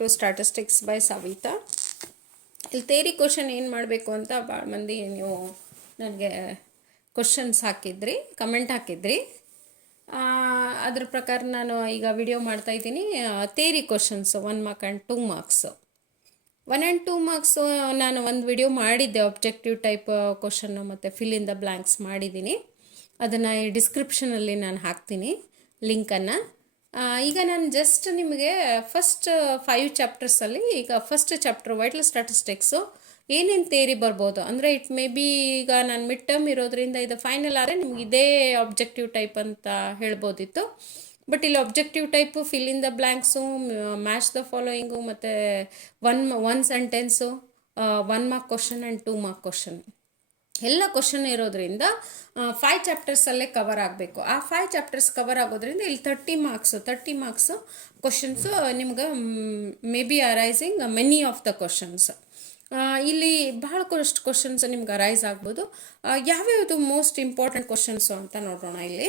To statistics by Savita. ಇಲ್ಲಿ theory question ಏನು ಮಾಡಬೇಕು ಅಂತ ಭಾಳ ಮಂದಿ ನೀವು ನನಗೆ ಕ್ವಶನ್ಸ್ ಹಾಕಿದ್ರಿ, ಕಮೆಂಟ್ ಹಾಕಿದ್ರಿ. ಅದ್ರ ಪ್ರಕಾರ ನಾನು ಈಗ ವಿಡಿಯೋ ಮಾಡ್ತಾಯಿದ್ದೀನಿ. Theory questions 1 mark and 2 marks. 1 and 2 marks ನಾನು ಒಂದು ವಿಡಿಯೋ ಮಾಡಿದ್ದೆ, ಆಬ್ಜೆಕ್ಟಿವ್ ಟೈಪ್ ಕ್ವಶನ್ನು ಮತ್ತು ಫಿಲ್ ಇನ್ ದ ಬ್ಲ್ಯಾಂಕ್ಸ್ ಮಾಡಿದ್ದೀನಿ. ಅದನ್ನು ಈ ಡಿಸ್ಕ್ರಿಪ್ಷನಲ್ಲಿ ನಾನು ಹಾಕ್ತೀನಿ ಲಿಂಕನ್ನು. ಈಗ ನಾನು ಜಸ್ಟ್ ನಿಮಗೆ ಫಸ್ಟ್ 5 ಚಾಪ್ಟರ್ಸಲ್ಲಿ, ಈಗ ಫಸ್ಟ್ ಚಾಪ್ಟರ್ ವೈಟಲ್ ಸ್ಟ್ಯಾಟಿಸ್ಟಿಕ್ಸು ಏನೇನು ಥಿಯರಿ ಬರ್ಬೋದು ಅಂದರೆ, ಇಟ್ ಮೇ ಬಿ ಈಗ ನಾನು ಮಿಡ್ ಟರ್ಮ್ ಇರೋದ್ರಿಂದ ಇದು ಫೈನಲ್ ಆದರೆ ನಿಮ್ಗೆ ಇದೇ ಆಬ್ಜೆಕ್ಟಿವ್ ಟೈಪ್ ಅಂತ ಹೇಳ್ಬೋದಿತ್ತು. ಬಟ್ ಇಲ್ಲಿ objective type, fill in the blanks, match the following ಮತ್ತು one sentence, 1 mark question and 2 mark question ಎಲ್ಲ ಕ್ವಶನ್ ಇರೋದ್ರಿಂದ 5 ಚಾಪ್ಟರ್ಸಲ್ಲೇ ಕವರ್ ಆಗಬೇಕು. ಆ 5 ಚಾಪ್ಟರ್ಸ್ ಕವರ್ ಆಗೋದ್ರಿಂದ ಇಲ್ಲಿ 30 ಮಾರ್ಕ್ಸು ಕ್ವಶನ್ಸು ನಿಮ್ಗೆ may be arising many of the questions. ಇಲ್ಲಿ ಬಹಳಷ್ಟು ಕ್ವಶನ್ಸ್ ನಿಮ್ಗೆ ಅರೈಸ್ ಆಗ್ಬೋದು. ಯಾವ್ಯಾವುದು ಮೋಸ್ಟ್ ಇಂಪಾರ್ಟೆಂಟ್ ಕ್ವಶನ್ಸು ಅಂತ ನೋಡೋಣ. ಇಲ್ಲಿ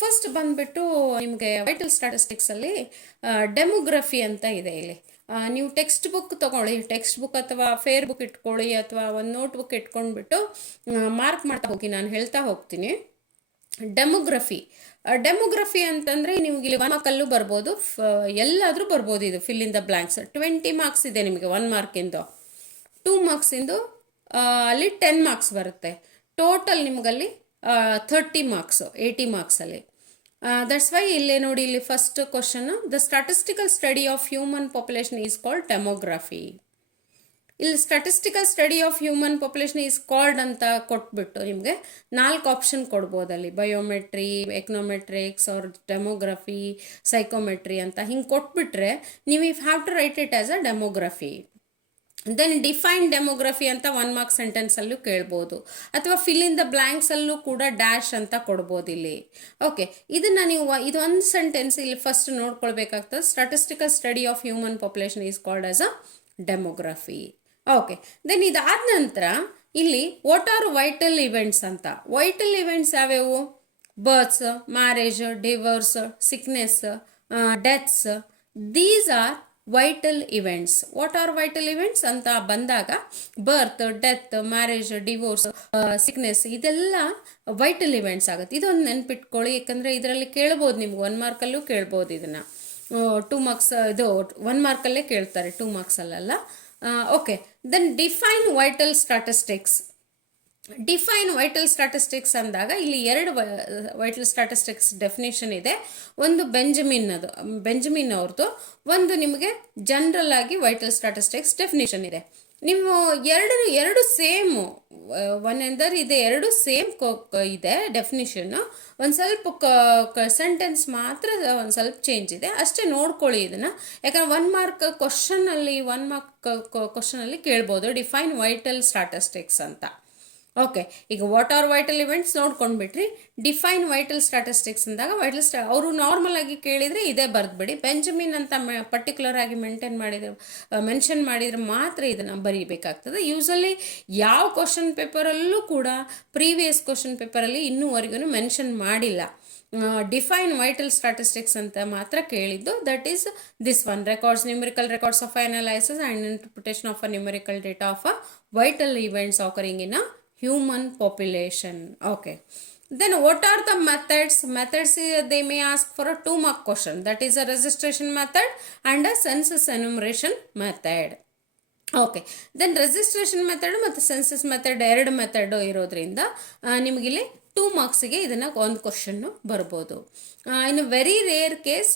ಫಸ್ಟ್ ಬಂದುಬಿಟ್ಟು ನಿಮಗೆ ವೈಟಲ್ ಸ್ಟ್ಯಾಟಿಸ್ಟಿಕ್ಸಲ್ಲಿ ಡೆಮೋಗ್ರಫಿ ಅಂತ ಇದೆ. ಇಲ್ಲಿ ನೀವು ಟೆಕ್ಸ್ಟ್ ಬುಕ್ ತೊಗೊಳ್ಳಿ, ಟೆಕ್ಸ್ಟ್ ಬುಕ್ ಅಥವಾ ಫೇರ್ ಬುಕ್ ಇಟ್ಕೊಳ್ಳಿ, ಅಥವಾ ಒಂದು ನೋಟ್ ಬುಕ್ ಇಟ್ಕೊಂಡ್ಬಿಟ್ಟು ಮಾರ್ಕ್ ಮಾಡ್ತಾ ಹೋಗಿ, ನಾನು ಹೇಳ್ತಾ ಹೋಗ್ತೀನಿ. ಡೆಮೋಗ್ರಫಿ ಅಂತಂದರೆ ನಿಮ್ಗೆ ಇಲ್ಲಿ 1 ಮಾರ್ಕಲ್ಲೂ ಬರ್ಬೋದು, ಎಲ್ಲಾದರೂ ಬರ್ಬೋದು. ಇದು fill in the blanks 20 marks ಇದೆ ನಿಮಗೆ 1 ಮಾರ್ಕಿಂದು. 2 ಮಾರ್ಕ್ಸಿಂದು ಅಲ್ಲಿ 10 ಮಾರ್ಕ್ಸ್ ಬರುತ್ತೆ. ಟೋಟಲ್ ನಿಮಗಲ್ಲಿ 30 ಮಾರ್ಕ್ಸು 80 ಮಾರ್ಕ್ಸಲ್ಲಿ. ದಟ್ಸ್ ವೈ ಇಲ್ಲೇ ನೋಡಿ, ಇಲ್ಲಿ first question, the statistical study of human population is called demography. ಇಲ್ಲಿ statistical study of human population is called ಅಂತ ಕೊಟ್ಬಿಟ್ಟು ನಿಮಗೆ 4 ಆಪ್ಷನ್ ಕೊಡ್ಬೋದಲ್ಲಿ, biometry, econometrics or demography, psychometry ಅಂತ ಹಿಂಗೆ ಕೊಟ್ಬಿಟ್ರೆ ನೀವು if have to write it as a demography. Then define demography ಅಂತ 1 ಮಾರ್ಕ್ ಸೆಂಟೆನ್ಸಲ್ಲೂ ಕೇಳ್ಬೋದು, ಅಥವಾ ಫಿಲ್ ಇನ್ ದ ಬ್ಲ್ಯಾಂಕ್ಸಲ್ಲೂ ಕೂಡ ಡ್ಯಾಶ್ ಅಂತ ಕೊಡ್ಬೋದು ಇಲ್ಲಿ. ಓಕೆ, ಇದನ್ನು ನೀವು ಇದೊಂದು ಸೆಂಟೆನ್ಸ್ ಇಲ್ಲಿ ಫಸ್ಟ್ ನೋಡ್ಕೊಳ್ಬೇಕಾಗ್ತದೆ. Statistical study of human population is called as a demography. Okay, then ಇದಾದ ನಂತರ ಇಲ್ಲಿ ವಾಟ್ ಆರ್ ವೈಟಲ್ ಇವೆಂಟ್ಸ್ ಅಂತ. ವೈಟಲ್ ಇವೆಂಟ್ಸ್ ಯಾವ್ಯಾವು? Births, marriage, divorce, sickness, deaths, these are vital events. What are vital events ಅಂತ ಬಂದಾಗ birth, death, marriage, divorce, sickness ಇದೆಲ್ಲ vital events ಆಗುತ್ತೆ. ಇದೊಂದು ನೆನ್ಪಿಟ್ಕೊಳ್ಳಿ, ಯಾಕಂದರೆ ಇದರಲ್ಲಿ ಕೇಳ್ಬೋದು ನಿಮ್ಗೆ 1 ಮಾರ್ಕಲ್ಲೂ ಕೇಳ್ಬೋದು. ಇದನ್ನು 2 ಮಾರ್ಕ್ಸ್ ಇದು 1 ಮಾರ್ಕಲ್ಲೇ ಕೇಳ್ತಾರೆ, 2 ಮಾರ್ಕ್ಸಲ್ಲ. Okay, then define vital statistics. Define vital statistics ಅಂದಾಗ ಇಲ್ಲಿ 2 ವೈಟಲ್ ಸ್ಟ್ಯಾಟಿಸ್ಟಿಕ್ಸ್ ಡೆಫಿನೇಷನ್ ಇದೆ. ಒಂದು ಬೆಂಜಮಿನ್ ಅವ್ರದ್ದು, ಒಂದು ನಿಮಗೆ ಜನರಲ್ ಆಗಿ ವೈಟಲ್ ಸ್ಟ್ಯಾಟಿಸ್ಟಿಕ್ಸ್ ಡೆಫಿನೇಷನ್ ಇದೆ. ನೀವು ಎರಡು ಸೇಮು, ಒಂದೆಂದರೆ ಇದೆ, 2 ಸೇಮ್ ಇದೆ ಡೆಫಿನಿಷನ್ನು. ಒಂದು ಸ್ವಲ್ಪ ಸೆಂಟೆನ್ಸ್ ಮಾತ್ರ ಒಂದು ಸ್ವಲ್ಪ ಚೇಂಜ್ ಇದೆ ಅಷ್ಟೇ, ನೋಡ್ಕೊಳ್ಳಿ ಇದನ್ನು. ಯಾಕಂದ್ರೆ 1 ಮಾರ್ಕ್ ಕ್ವಶನಲ್ಲಿ ಕೇಳ್ಬೋದು ಡಿಫೈನ್ ವೈಟಲ್ ಸ್ಟ್ಯಾಟಿಸ್ಟಿಕ್ಸ್ ಅಂತ. ಓಕೆ, ಈಗ ವಾಟ್ ಆರ್ ವೈಟಲ್ ಇವೆಂಟ್ಸ್ ನೋಡ್ಕೊಂಡ್ಬಿಟ್ರಿ. ಡಿಫೈನ್ ವೈಟಲ್ ಸ್ಟ್ಯಾಟಿಸ್ಟಿಕ್ಸ್ ಅಂದಾಗ ಅವರು ನಾರ್ಮಲ್ ಆಗಿ ಕೇಳಿದರೆ ಇದೇ ಬರೆದ್ಬಿಡಿ. ಬೆಂಜಮಿನ್ ಅಂತ ಪರ್ಟಿಕ್ಯುಲರ್ ಆಗಿ ಮೆನ್ಷನ್ ಮಾಡಿದರೆ ಮಾತ್ರ ಇದನ್ನು ಬರೀಬೇಕಾಗ್ತದೆ. ಯೂಸಲಿ ಯಾವ ಕ್ವಶನ್ ಪೇಪರಲ್ಲೂ ಕೂಡ ಪ್ರೀವಿಯಸ್ ಕ್ವಶನ್ ಪೇಪರಲ್ಲಿ ಇನ್ನೂವರೆಗೂ ಮೆನ್ಷನ್ ಮಾಡಿಲ್ಲ. ಡಿಫೈನ್ ವೈಟಲ್ ಸ್ಟ್ಯಾಟಿಸ್ಟಿಕ್ಸ್ ಅಂತ ಮಾತ್ರ ಕೇಳಿದ್ದು. That is this one, numerical records of analysis and interpretation of a numerical data of a vital events occurring in a human population. Okay, then what are the methods? They may ask for a 2 mark question, that is a registration method and a census enumeration method. Okay, then registration method ಮತ್ತು census method 2 method ಇರೋದ್ರಿಂದ ನಿಮಗಿಲ್ಲಿ 2 ಮಾರ್ಕ್ಸಿಗೆ ಇದನ್ನು ಒಂದು ಕ್ವಶನ್ನು ಬರ್ಬೋದು. ಇನ್ನು very rare case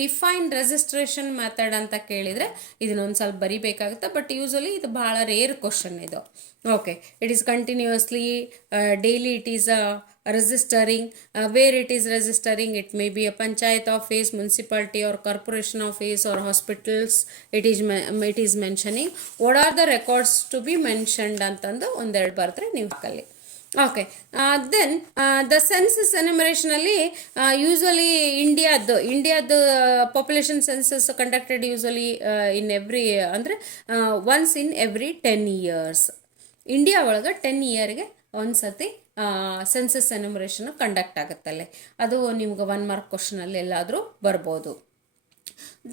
define registration method ಅಂತ ಕೇಳಿದರೆ ಇದನ್ನೊಂದು ಸ್ವಲ್ಪ ಬರಿಬೇಕಾಗುತ್ತೆ. ಬಟ್ ಯೂಸಲಿ ಇದು ಭಾಳ ರೇರ್ ಕ್ವಶನ್ ಇದು. Okay, it is continuously daily it is registering. Where it is registering, it may be a panchayat office, municipality or corporation office or hospitals. It is mentioning what are the records to be mentioned ಅಂತಂದು ಒಂದೆರಡು ಬರೆದ್ರೆ ನೀವು ಹಾಕಲ್ಲಿ. Okay, then the census ಎನ್ಯುಮರೇಷನಲ್ಲಿ usually ಇಂಡಿಯಾದ population census conducted usually in every ಅಂದರೆ once in every 10 years. India ಒಳಗೆ 10 yearಗೆ ಒಂದು ಸತಿ ಸೆನ್ಸಸ್ ಎನ್ಯುಮರೇಷನ್ ಕಂಡಕ್ಟ್ ಆಗುತ್ತಲ್ಲೇ. ಅದು ನಿಮ್ಗೆ 1 ಮಾರ್ಕ್ ಕ್ವಶನಲ್ಲಿ ಎಲ್ಲಾದರೂ ಬರ್ಬೋದು.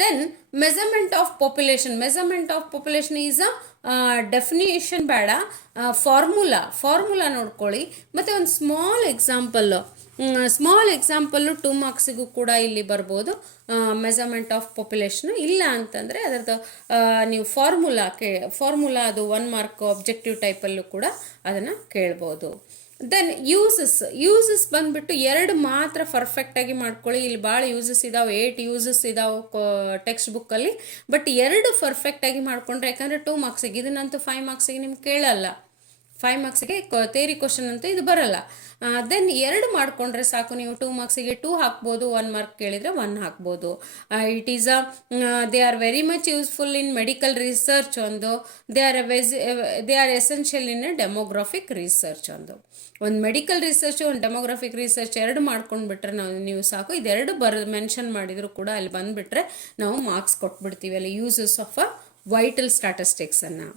Then measurement of population is a definition ಬೇಡ, ಫಾರ್ಮುಲಾ ನೋಡ್ಕೊಳ್ಳಿ. ಮತ್ತು ಒಂದು ಸ್ಮಾಲ್ ಎಕ್ಸಾಂಪಲ್ಲು 2 ಮಾರ್ಕ್ಸಿಗೂ ಕೂಡ ಇಲ್ಲಿ ಬರ್ಬೋದು. ಮೆಜರ್ಮೆಂಟ್ ಆಫ್ ಪಾಪ್ಯುಲೇಷನ್ ಇಲ್ಲ ಅಂತಂದರೆ ಅದರದ್ದು ನೀವು ಫಾರ್ಮುಲಾ ಅದು 1 ಮಾರ್ಕ್ ಆಬ್ಜೆಕ್ಟಿವ್ ಟೈಪಲ್ಲೂ ಕೂಡ ಅದನ್ನು ಕೇಳ್ಬೋದು. ದೆನ್ ಯೂಸಸ್ ಬಂದ್ಬಿಟ್ಟು 2 ಮಾತ್ರ ಪರ್ಫೆಕ್ಟಾಗಿ ಮಾಡ್ಕೊಳ್ಳಿ. ಇಲ್ಲಿ ಭಾಳ ಯೂಸಸ್ ಇದಾವೆ, 8 ಯೂಸಸ್ ಇದಾವೆ ಟೆಕ್ಸ್ಟ್ ಬುಕ್ಕಲ್ಲಿ. ಬಟ್ 2 ಪರ್ಫೆಕ್ಟಾಗಿ ಮಾಡ್ಕೊಂಡ್ರೆ, ಯಾಕಂದರೆ 2 ಮಾರ್ಕ್ಸಿಗೆ ಇದನ್ನಂತೂ 5 ಮಾರ್ಕ್ಸಿಗೆ ನಿಮ್ಗೆ ಕೇಳಲ್ಲ. 5 ಮಾರ್ಕ್ಸಿಗೆ ಥಿಯರಿ ಕ್ವಶನ್ ಅಂತೂ ಇದು ಬರಲ್ಲ. ದೆನ್ 2 ಮಾಡಿಕೊಂಡ್ರೆ ಸಾಕು. ನೀವು 2 ಮಾರ್ಕ್ಸಿಗೆ 2 ಹಾಕ್ಬೋದು, 1 ಮಾರ್ಕ್ ಕೇಳಿದರೆ 1 ಹಾಕ್ಬೋದು. It is they are very much useful in medical research. ಒಂದು they are essential in demographic research. ಒಂದು ಮೆಡಿಕಲ್ ರಿಸರ್ಚ್, ಒಂದು ಡೆಮೋಗ್ರಾಫಿಕ್ ರಿಸರ್ಚ್ 2 ಮಾಡ್ಕೊಂಡ್ಬಿಟ್ರೆ ನೀವು ಸಾಕು. ಇದೆರಡು ಮೆನ್ಷನ್ ಮಾಡಿದ್ರು ಕೂಡ ಅಲ್ಲಿ ಬಂದುಬಿಟ್ರೆ ನಾವು ಮಾರ್ಕ್ಸ್ ಕೊಟ್ಬಿಡ್ತೀವಿ ಅಲ್ಲಿ ಯೂಸಸ್ ಆಫ್ ಅ ವೈಟಲ್ ಸ್ಟ್ಯಾಟಿಸ್ಟಿಕ್ಸನ್ನು.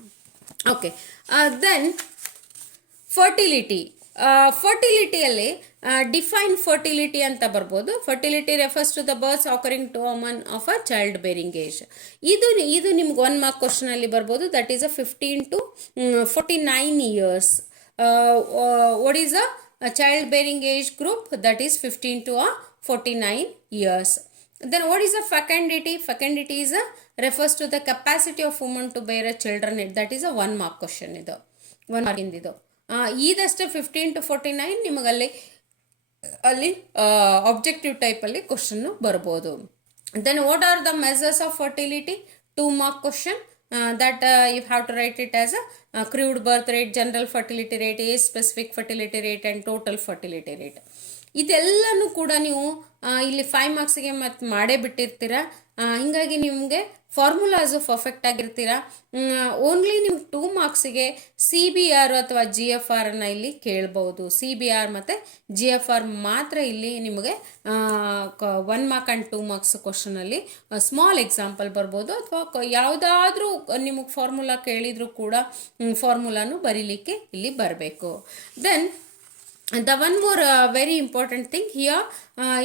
ಓಕೆ, ದೆನ್ ಫರ್ಟಿಲಿಟಿಯಲ್ಲಿ ಡಿಫೈನ್ ಫರ್ಟಿಲಿಟಿ ಅಂತ ಬರ್ಬೋದು. Fertility refers to the births occurring to woman of a child bearing age. ಇದು ನಿಮ್ಗೆ 1 ಮಾರ್ಕ್ ಕ್ವಶನಲ್ಲಿ ಬರ್ಬೋದು. That is a 15 to 49 years. What is a childbearing age group? That is 15 to 49 years. Then what is a fecundity? Fecundity is refers to the capacity of women to bear a children. That is a 1 mark question. ಇದು 1 mark ಇಂದಿದು. ಇದಷ್ಟೇ 15 to 49 ನಿಮಗಲ್ಲಿ objective ಟೈಪಲ್ಲಿ ಕ್ವಶನ್ನು ಬರ್ಬೋದು. Then what are the measures of fertility? 2 mark question. That you have to write it as a crude birth rate, general fertility rate, age specific fertility rate and total fertility rate. ಇದೆಲ್ಲನೂ ಕೂಡ ನೀವು ಇಲ್ಲಿ 5 ಮಾರ್ಕ್ಸಿಗೆ ಮತ್ತು ಮಾಡೇ ಬಿಟ್ಟಿರ್ತೀರ. ಹಿಂಗಾಗಿ ನಿಮಗೆ formulas perfect ಆಗಿರ್ತೀರ. Only ನೀವು 2 ಮಾರ್ಕ್ಸಿಗೆ CBR ಅಥವಾ GFR ಅನ್ನು ಇಲ್ಲಿ ಕೇಳ್ಬೋದು. CBR ಮತ್ತು GFR ಮಾತ್ರ ಇಲ್ಲಿ ನಿಮಗೆ 1 ಮಾರ್ಕ್ ಆ್ಯಂಡ್ 2 ಮಾರ್ಕ್ಸ್ ಕ್ವಶನಲ್ಲಿ ಸ್ಮಾಲ್ ಎಕ್ಸಾಂಪಲ್ ಬರ್ಬೋದು. ಅಥವಾ ಯಾವುದಾದ್ರೂ ನಿಮಗೆ ಫಾರ್ಮುಲಾ ಕೇಳಿದರೂ ಕೂಡ ಫಾರ್ಮುಲಾನು ಬರೀಲಿಕ್ಕೆ ಇಲ್ಲಿ ಬರಬೇಕು. Then the one more very important thing here,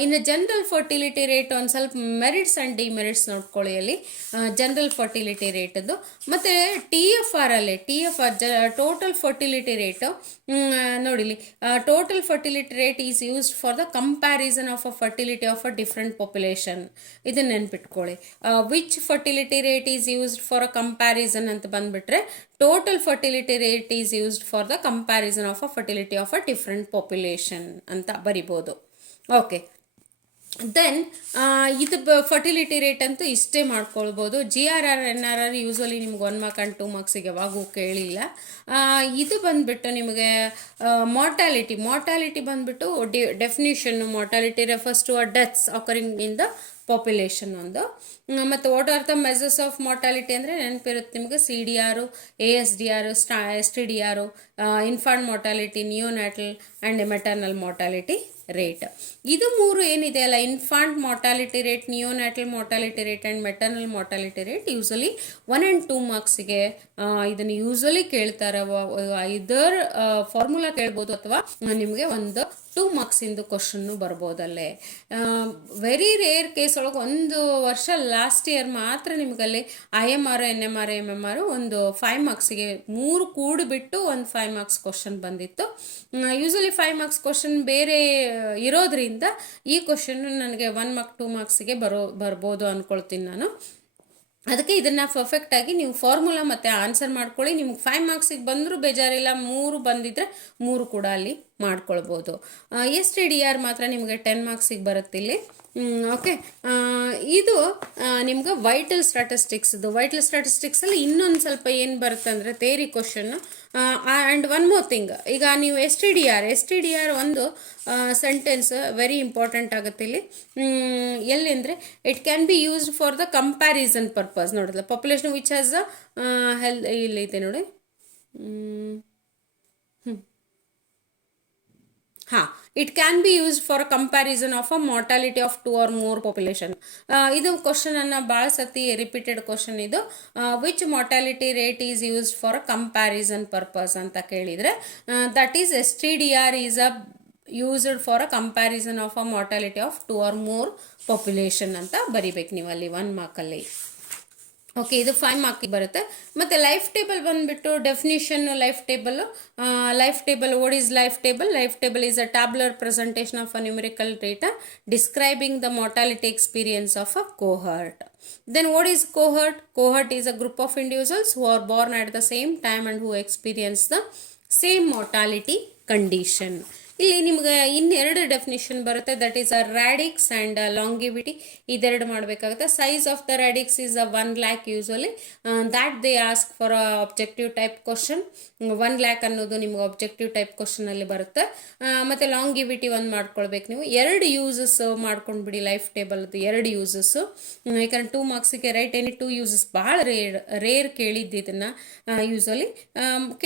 in a general fertility rate ಒಂದು ಸ್ವಲ್ಪ ಮೆರಿಟ್ಸ್ ಆ್ಯಂಡ್ ಡಿಮೆರಿಟ್ಸ್ ನೋಡ್ಕೊಳ್ಳಿ. ಅಲ್ಲಿ ಜನರಲ್ ಫರ್ಟಿಲಿಟಿ ರೇಟದ್ದು ಮತ್ತು TFR ಅಲ್ಲಿ ಟೋಟಲ್ ಫರ್ಟಿಲಿಟಿ ರೇಟು ನೋಡಿಲಿ. Total fertility rate is used for the comparison of a fertility of a different population. ಇದನ್ನು ನೆನ್ಪಿಟ್ಕೊಳ್ಳಿ. Which fertility rate is used for a comparison ಅಂತ ಬಂದುಬಿಟ್ರೆ total fertility rate is used for the comparison of a fertility of a different population ಅಂತ ಬರಿಬೋದು. Okay, then ಇದು fertility rate ಅಂತೂ ಇಷ್ಟೇ ಮಾಡ್ಕೊಳ್ಬೋದು. GRR NRR ಯೂಸ್ವಲಿ ನಿಮ್ಗೆ 1 ಮಾರ್ಕ್ ಆ್ಯಂಡ್ 2 ಮಾರ್ಕ್ಸಿಗೆ ಯಾವಾಗೂ ಕೇಳಿಲ್ಲ. ಇದು ಬಂದುಬಿಟ್ಟು ನಿಮಗೆ ಮಾರ್ಟಾಲಿಟಿ ಬಂದುಬಿಟ್ಟು ಡೆಫಿನಿಷನ್ನು. Mortality refers to a deaths occurring in the population ಒಂದು. ಮತ್ತು what are the measures of mortality ಅಂದರೆ ನೆನಪಿರುತ್ತೆ ನಿಮಗೆ CDR, ASDR, STDR, infant mortality, neonatal and maternal mortality rate. ಇದು 3 ಏನಿದೆ ಅಲ್ಲ, infant mortality rate, neonatal mortality rate and maternal mortality rate usually 1 and 2 ಮಾರ್ಕ್ಸಿಗೆ ಇದನ್ನು ಯೂಸಲಿ ಕೇಳ್ತಾರೆ. ಇದರ್ ಫಾರ್ಮುಲಾ ಕೇಳ್ಬೋದು ಅಥವಾ ನಿಮಗೆ ಒಂದು 2 ಮಾರ್ಕ್ಸಿಂದು ಕ್ವಶನ್ನು ಬರ್ಬೋದಲ್ಲೇ. ವೆರಿ ರೇರ್ ಕೇಸ್ ಒಳಗೆ ಒಂದು ವರ್ಷ ಲಾಸ್ಟ್ ಇಯರ್ ಮಾತ್ರ ನಿಮಗಲ್ಲಿ IMR, NMR, MMR ಒಂದು 5 ಮಾರ್ಕ್ಸಿಗೆ 3 ಕೂಡಿಬಿಟ್ಟು ಒಂದು 5 ಮಾರ್ಕ್ಸ್ ಕ್ವಶನ್ ಬಂದಿತ್ತು. ಯೂಸಲಿ 5 ಮಾರ್ಕ್ಸ್ ಕ್ವಶನ್ ಬೇರೆ ಇರೋದ್ರಿಂದ ಈ ಕ್ವಶನ್ನು ನನಗೆ 1 ಮಾರ್ಕ್ 2 ಮಾರ್ಕ್ಸಿಗೆ ಬರ್ಬೋದು ಅಂದ್ಕೊಳ್ತೀನಿ ನಾನು. ಅದಕ್ಕೆ ಇದನ್ನು ಪರ್ಫೆಕ್ಟಾಗಿ ನೀವು ಫಾರ್ಮುಲಾ ಮತ್ತು ಆನ್ಸರ್ ಮಾಡ್ಕೊಳ್ಳಿ. ನಿಮ್ಗೆ 5 ಮಾರ್ಕ್ಸಿಗೆ ಬಂದರೂ ಬೇಜಾರಿಲ್ಲ, 3 ಬಂದಿದ್ದರೆ 3 ಕೂಡ ಅಲ್ಲಿ ಮಾಡ್ಕೊಳ್ಬೋದು. STDR ಮಾತ್ರ ನಿಮಗೆ 10 ಮಾರ್ಕ್ಸಿಗೆ ಬರುತ್ತಿಲ್ಲಿ. ಓಕೆ, ಇದು ನಿಮ್ಗೆ ವೈಟಲ್ ಸ್ಟ್ಯಾಟಿಸ್ಟಿಕ್ಸಲ್ಲಿ ಇನ್ನೊಂದು ಸ್ವಲ್ಪ ಏನು ಬರುತ್ತೆ ಅಂದರೆ theory question. And one more thing, ಈಗ ನೀವು STDR ಒಂದು ಸೆಂಟೆನ್ಸ್ ವೆರಿ ಇಂಪಾರ್ಟೆಂಟ್ ಆಗುತ್ತೆ ಇಲ್ಲಿ. ಎಲ್ಲಿ ಅಂದರೆ it can be used for the comparison purpose. ನೋಡಿಲ್ಲ, ಪಾಪ್ಯುಲೇಷನ್ ವಿಚ್ ಹ್ಯಾಸ್ ಇಲ್ಲಿದೆ ನೋಡಿ. It can be used for comparison of a mortality of 2 or more population. ಇದು ಕ್ವಶನನ್ನು ಭಾಳ ಸತಿ ರಿಪೀಟೆಡ್ ಕ್ವಶನ್ ಇದು. Which mortality rate is used for a comparison purpose ಅಂತ ಕೇಳಿದರೆ that is STDR is a used for a comparison of a mortality of 2 or more population ಅಂತ ಬರಿಬೇಕು ನೀವು ಅಲ್ಲಿ 1 ಮಾರ್ಕಲ್ಲಿ. ಓಕೆ, ಇದು 5 ಮಾರ್ಕಿಗೆ ಬರುತ್ತೆ. ಮತ್ತು ಲೈಫ್ ಟೇಬಲ್ ಬಂದುಬಿಟ್ಟು definition life table what is life table is a tabular presentation of a numerical data describing the mortality experience of a cohort. Then what is cohort? Cohort is a group of individuals who are born at the same time and who experience the same mortality condition. ಇಲ್ಲಿ ನಿಮ್ಗೆ ಇನ್ನೆರಡು definition ಬರುತ್ತೆ, that is a radix and longevity. ಇದೆರಡು ಮಾಡಬೇಕಾಗುತ್ತೆ. Size of the radix is a 1 lakh usually, that they ask for a objective type question. 1 lakh ಅನ್ನೋದು ನಿಮ್ಗೆ objective type ಕ್ವಶನಲ್ಲಿ ಬರುತ್ತೆ. ಮತ್ತು ಲಾಂಗಿವಿಟಿ ಒಂದು ಮಾಡ್ಕೊಳ್ಬೇಕು ನೀವು. 2 ಯೂಸಸ್ ಮಾಡ್ಕೊಂಡ್ಬಿಡಿ ಲೈಫ್ ಟೇಬಲ್ದು 2 ಯೂಸಸ್ಸು, ಯಾಕಂದ್ರೆ 2 ಮಾರ್ಕ್ಸಿಗೆ ರೈಟ್ ಎನಿ 2 ಯೂಸಸ್ ಭಾಳ ರೇರ್ ಕೇಳಿದ್ದು ಇದನ್ನು. ಯೂಸ್ವಲಿ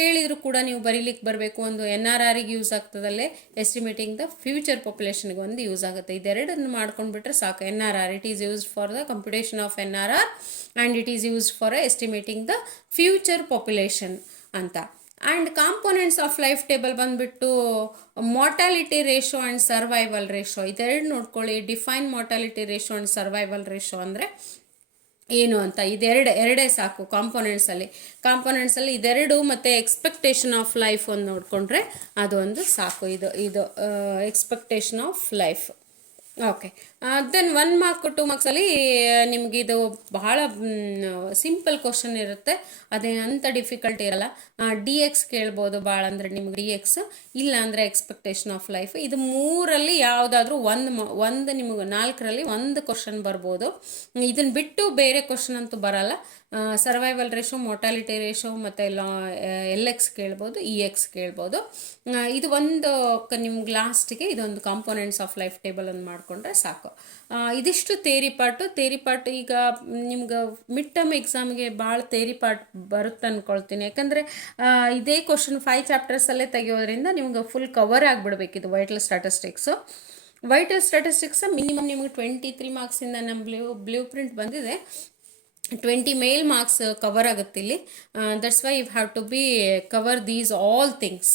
ಕೇಳಿದ್ರು ಕೂಡ ನೀವು ಬರೀಲಿಕ್ಕೆ ಬರಬೇಕು. ಒಂದು NRRಗೆ ಯೂಸ್ ಆಗ್ತದಲ್ಲೇ, ಎಸ್ಟಿಮೇಟಿಂಗ್ ದ ಫ್ಯೂಚರ್ ಪಾಪ್ಯುಲೇಷನ್ಗೆ ಒಂದು ಯೂಸ್ ಆಗುತ್ತೆ. ಇದೆರಡನ್ನು ಮಾಡ್ಕೊಂಡ್ಬಿಟ್ರೆ ಸಾಕು. NRR, it is used for the computation of NRR and it is used for estimating the future population ಅಂತ. And components of life table ಬಂದುಬಿಟ್ಟು mortality ratio and survival ratio. ಇದೆರಡು ನೋಡ್ಕೊಳ್ಳಿ. Define mortality ratio and survival ratio ಅಂದರೆ ಏನು ಅಂತ. ಎರಡೇ ಸಾಕು ಕಾಂಪೋನೆಂಟ್ಸಲ್ಲಿ ಇದೆರಡು. ಮತ್ತು ಎಕ್ಸ್ಪೆಕ್ಟೇಷನ್ ಆಫ್ ಲೈಫ್ ಒಂದು ನೋಡಿಕೊಂಡ್ರೆ ಅದು ಒಂದು ಸಾಕು. ಇದು expectation of life. Okay, then 1 mark 2 ಮಾರ್ಕ್ಸಲ್ಲಿ ನಿಮಗಿದು ಬಹಳ ಸಿಂಪಲ್ ಕ್ವಶನ್ ಇರುತ್ತೆ, ಅದೇ ಅಂಥ ಡಿಫಿಕಲ್ಟ್ ಇರಲ್ಲ. DX ಕೇಳ್ಬೋದು ಭಾಳ, ಅಂದರೆ ನಿಮ್ಗೆ DX ಇಲ್ಲ ಅಂದರೆ ಎಕ್ಸ್ಪೆಕ್ಟೇಷನ್ ಆಫ್ ಲೈಫ್. ಇದು 3ರಲ್ಲಿ ಯಾವುದಾದ್ರೂ ಒಂದು ನಿಮಗೆ 4ರಲ್ಲಿ ಒಂದು ಕ್ವಶನ್ ಬರ್ಬೋದು. ಇದನ್ನು ಬಿಟ್ಟು ಬೇರೆ ಕ್ವಶನ್ ಅಂತೂ ಬರಲ್ಲ. ಸರ್ವೈವಲ್ ರೇಷೋ, ಮೋರ್ಟಾಲಿಟಿ ರೇಷೋ ಮತ್ತು LX ಕೇಳ್ಬೋದು, EX ಕೇಳ್ಬೋದು. ಇದು ಒಂದು ನಿಮ್ಗೆ ಲಾಸ್ಟಿಗೆ ಇದೊಂದು ಕಾಂಪೋನೆಂಟ್ಸ್ ಆಫ್ ಲೈಫ್ ಟೇಬಲ್ ಒಂದು ಮಾಡಿಕೊಂಡ್ರೆ ಸಾಕು. ಇದಿಷ್ಟು ತೇರಿ ಪಾರ್ಟ್. ಈಗ ನಿಮ್ಗೆ ಮಿಡ್ ಟರ್ಮ್ ಎಕ್ಸಾಮ್ಗೆ ಭಾಳ ತೇರಿ ಪಾರ್ಟ್ ಬರುತ್ತೆ ಅಂದ್ಕೊಳ್ತೀನಿ. ಯಾಕಂದರೆ ಇದೇ ಕ್ವಶನ್ 5 ಚಾಪ್ಟರ್ಸಲ್ಲೇ ತೆಗೆಯೋದ್ರಿಂದ ನಿಮ್ಗೆ ಫುಲ್ ಕವರ್ ಆಗಿಬಿಡ್ಬೇಕು. ಇದು ವೈಟಲ್ ಸ್ಟ್ಯಾಟಿಸ್ಟಿಕ್ಸ್ ಮಿನಿಮಮ್ ನಿಮ್ಗೆ 23 ಮಾರ್ಕ್ಸಿಂದ ನಮ್ಮ ಬ್ಲೂ ಪ್ರಿಂಟ್ ಬಂದಿದೆ. 20 ಮೇಲ್ ಮಾರ್ಕ್ಸ್ ಕವರ್ ಆಗುತ್ತೆ ಇಲ್ಲಿ. That's why you have to be cover these all things.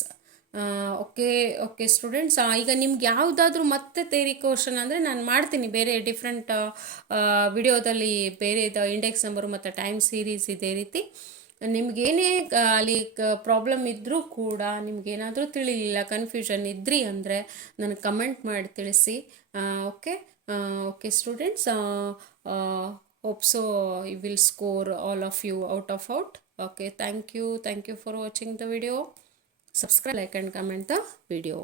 Okay students, ಈಗ ನಿಮ್ಗೆ ಯಾವುದಾದ್ರೂ ಮತ್ತೆ ತೇರಿ ಕ್ವಶನ್ ಅಂದರೆ ನಾನು ಮಾಡ್ತೀನಿ ಬೇರೆ ಡಿಫ್ರೆಂಟ್ ವಿಡಿಯೋದಲ್ಲಿ, ಬೇರೆ ಇಂಡೆಕ್ಸ್ ನಂಬರು ಮತ್ತು ಟೈಮ್ ಸೀರೀಸ್ ಇದೇ ರೀತಿ. ನಿಮ್ಗೇನೇ ಅಲ್ಲಿ ಪ್ರಾಬ್ಲಮ್ ಇದ್ದರೂ ಕೂಡ, ನಿಮ್ಗೇನಾದರೂ ತಿಳಿಲಿಲ್ಲ, ಕನ್ಫ್ಯೂಷನ್ ಇದ್ರಿ ಅಂದರೆ ನನಗೆ ಕಮೆಂಟ್ ಮಾಡಿ ತಿಳಿಸಿ. Okay students, hope so you will score all of you out of out. Okay, thank you for watching the video. Subscribe, like and comment the video.